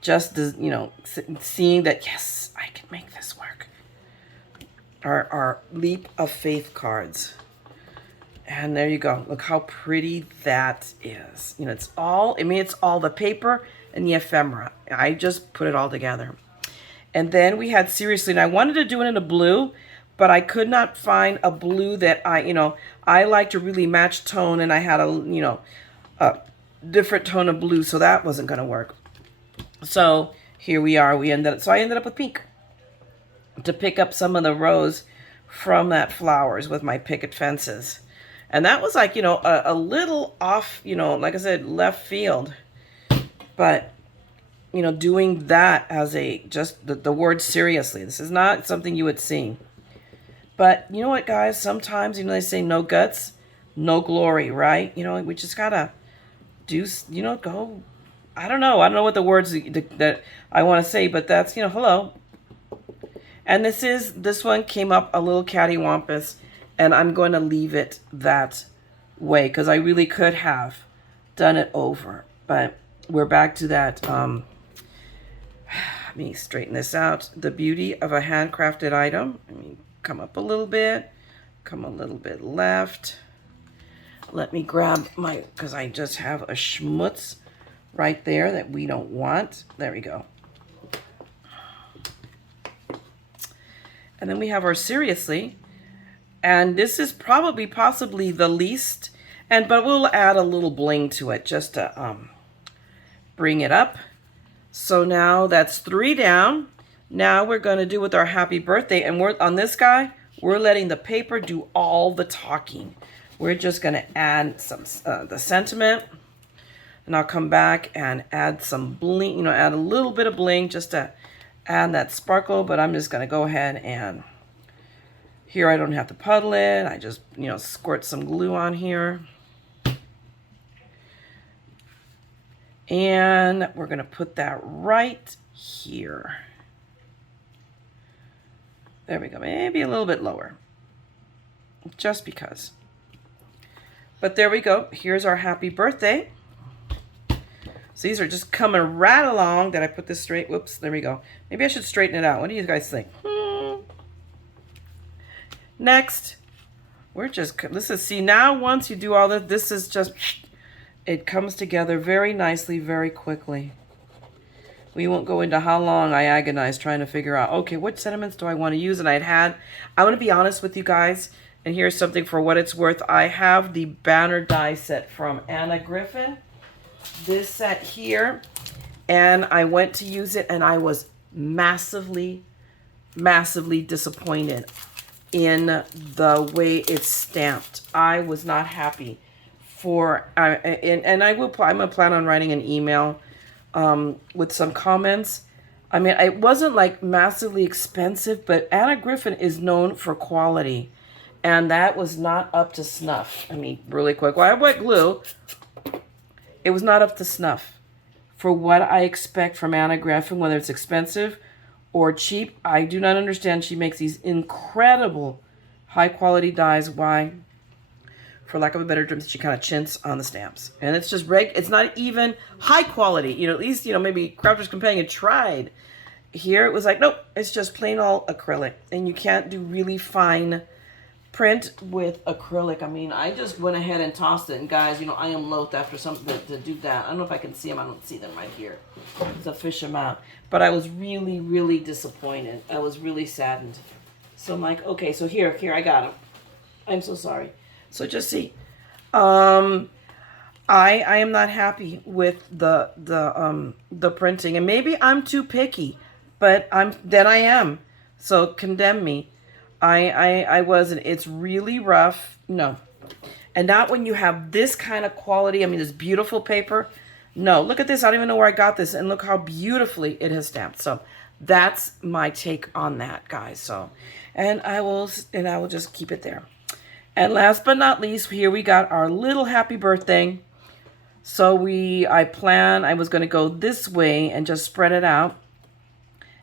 Just, you know, seeing that, yes, I can make this work. Our leap of faith cards. And there you go. Look how pretty that is. You know, it's all, I mean, it's all the paper and the ephemera. I just put it all together. And then we had, seriously, and I wanted to do it in a blue, but I could not find a blue that I like to really match tone, and I had a different tone of blue, so that wasn't going to work. So here we are. So I ended up with pink to pick up some of the rows from that flowers with my picket fences. And that was like, you know, a little off, you know, like I said, left field. But, you know, doing that as just the word seriously. This is not something you would see. But you know what, guys? Sometimes, you know, they say no guts, no glory, right? You know, we just got to do, you know, go. I don't know what the words that I want to say, but that's, you know, hello. And this one came up a little cattywampus. And I'm going to leave it that way because I really could have done it over. But we're back to that. Let me straighten this out. The beauty of a handcrafted item. Let me come up a little bit. Come a little bit left. Let me grab because I just have a schmutz right there that we don't want. There we go. And then we have our seriously. And this is possibly the least, but we'll add a little bling to it just to bring it up. So now that's 3 down. Now we're going to do with our happy birthday. And we're on this guy, we're letting the paper do all the talking. We're just going to add some the sentiment. And I'll come back and add some bling, you know, add a little bit of bling just to add that sparkle. But I'm just going to go ahead and here I don't have to puddle it. I just, you know, squirt some glue on here. And we're going to put that right here. There we go. Maybe a little bit lower. Just because. But there we go. Here's our happy birthday. So these are just coming right along. Did I put this straight? Whoops. There we go. Maybe I should straighten it out. What do you guys think? Next. We're just, this is, see, now once you do all that, this is just, it comes together very nicely, very quickly. We won't go into how long I agonized trying to figure out, okay, what sentiments do I want to use? And I want to be honest with you guys, and here's something for what it's worth. I have the banner die set from Anna Griffin, this set here, and I went to use it, and I was massively, massively disappointed in the way it's stamped. I was not happy for, and I'm going to plan on writing an email with some comments. I mean, it wasn't like massively expensive, but Anna Griffin is known for quality, and that was not up to snuff. I mean, really quick. Well, I have wet glue. It was not up to snuff for what I expect from Anna Griffin, whether it's expensive or cheap. I do not understand. She makes these incredible high-quality dies. Why? For lack of a better term, she kind of chintz on the stamps. And it's just it's not even high quality. You know, at least, you know, maybe Crafter's Companion tried. Here it was like, nope, it's just plain old acrylic. And you can't do really fine print with acrylic. I mean, I just went ahead and tossed it. And guys, you know, I am loath after something to do that. I don't know if I can see them. I don't see them right here. To fish them out. But I was really, really disappointed. I was really saddened. So I'm like, okay, so here, I got them. I'm so sorry. So just see, I am not happy with the printing, and maybe I'm too picky, but I am. So condemn me. I wasn't. It's really rough. No, and not when you have this kind of quality. I mean, this beautiful paper. No, look at this. I don't even know where I got this, and look how beautifully it has stamped. So that's my take on that, guys. So, and I will just keep it there. And last but not least, here we got our little happy birthday. So I was going to go this way and just spread it out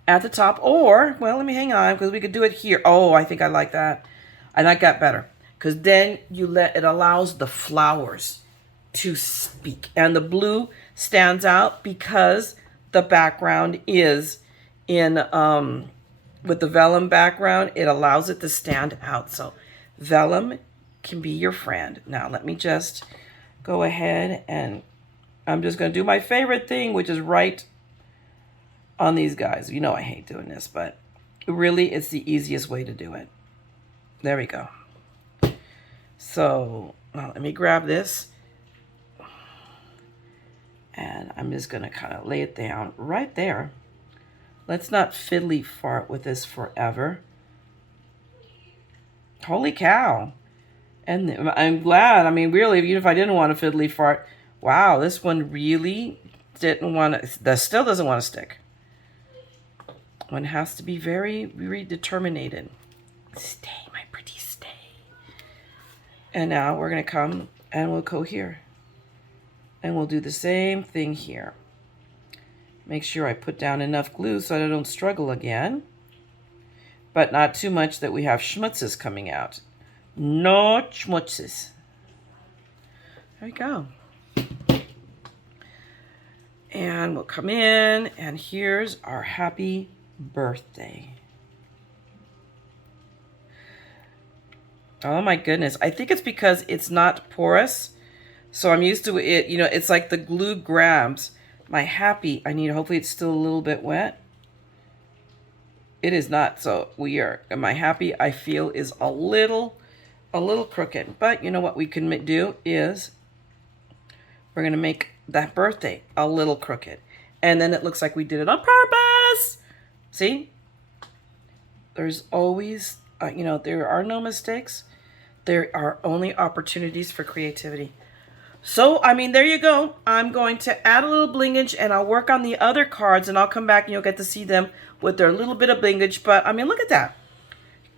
at the top. Or, well, let me hang on because we could do it here. Oh, I think I like that. I like that better. Because then it allows the flowers to speak. And the blue stands out because the background is in, with the vellum background, it allows it to stand out. So vellum can be your friend. Now, let me just go ahead and I'm just going to do my favorite thing, which is write on these guys. You know I hate doing this, but really it's the easiest way to do it. There we go. So, let me grab this. And I'm just going to kind of lay it down right there. Let's not fiddly fart with this forever. Holy cow. And I'm glad. I mean, really, even if I didn't want to fiddly fart, wow, this one really didn't want to, that still doesn't want to stick. One has to be very, very determined. Stay, my pretty, stay. And now we're going to come and we'll go here. And we'll do the same thing here. Make sure I put down enough glue so I don't struggle again. But not too much that we have schmutzes coming out. No schmutzes. There we go. And we'll come in, and here's our happy birthday. Oh my goodness. I think it's because it's not porous. So I'm used to it, you know, it's like the glue grabs my happy. Hopefully it's still a little bit wet. It is not, so my happy, I feel, is a little crooked. But you know what we can do is we're going to make that birthday a little crooked. and then it looks like we did it on purpose. See? There's always, there are no mistakes. There are only opportunities for creativity. So, there you go. I'm going to add a little blingage, and I'll work on the other cards, and I'll come back, and you'll get to see them with their little bit of blingage. But, look at that.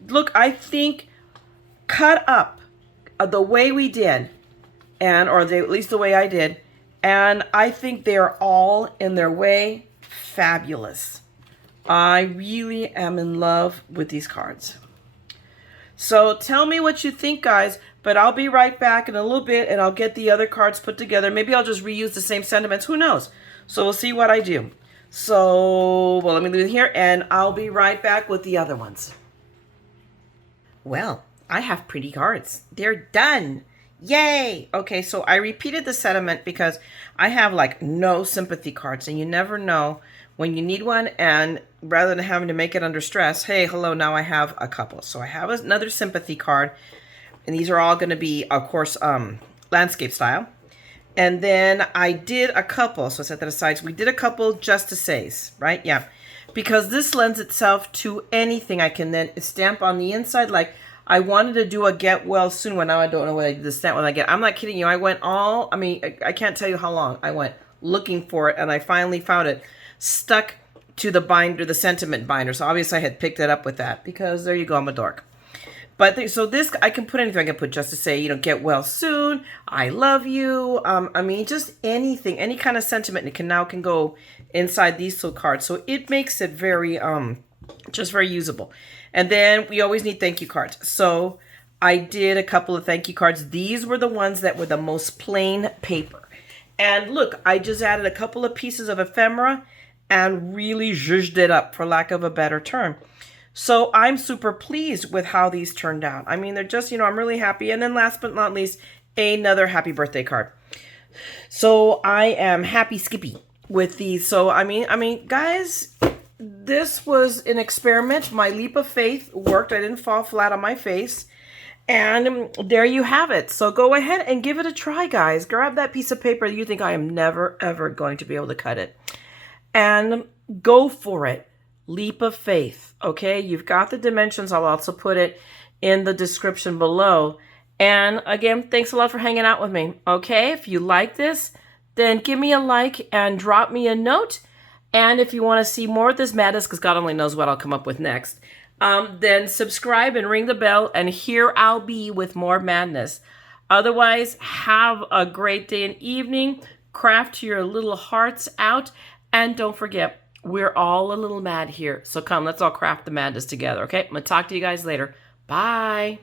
Look, I think cut up the way we did, at least the way I did, and I think they're all in their way fabulous. I really am in love with these cards. So tell me what you think, guys, but I'll be right back in a little bit, and I'll get the other cards put together. Maybe I'll just reuse the same sentiments. Who knows? So we'll see what I do. So, let me leave it here, and I'll be right back with the other ones. Well, I have pretty cards. They're done. Yay! Okay, so I repeated the sentiment because I have like no sympathy cards, and you never know when you need one, and rather than having to make it under stress, hey, hello, now I have a couple. So I have another sympathy card, and these are all going to be, of course, landscape style. And then I did a couple, so I set that aside. So we did a couple just to says, right? Yeah, because this lends itself to anything. I can then stamp on the inside. Like I wanted to do a get well soon one. Now I don't know what I did the stamp when I get. I'm not kidding you. I went I can't tell you how long I went looking for it, and I finally found it stuck to the binder, the sentiment binder. So obviously I had picked it up with that because there you go, I'm a dork. But so this, I can put anything. I can put just to say, get well soon, I love you. Just anything, any kind of sentiment. It can go inside these two cards. So it makes it very, just very usable. And then we always need thank you cards. So I did a couple of thank you cards. These were the ones that were the most plain paper. And look, I just added a couple of pieces of ephemera and really zhuzhed it up, for lack of a better term. So I'm super pleased with how these turned out. They're just, I'm really happy. And then last but not least, another happy birthday card. So I am happy Skippy with these. So, guys, this was an experiment. My leap of faith worked. I didn't fall flat on my face. And there you have it. So go ahead and give it a try, guys. Grab that piece of paper. You think I am never, ever going to be able to cut it. And go for it. Leap of faith. Okay, you've got the dimensions. I'll also put it in the description below. And again, thanks a lot for hanging out with me. Okay, if you like this, then give me a like and drop me a note. And if you want to see more of this madness, because God only knows what I'll come up with next, then subscribe and ring the bell, and here I'll be with more madness. Otherwise, have a great day and evening. Craft your little hearts out. And don't forget, we're all a little mad here. So come, let's all craft the madness together, okay? I'm going to talk to you guys later. Bye.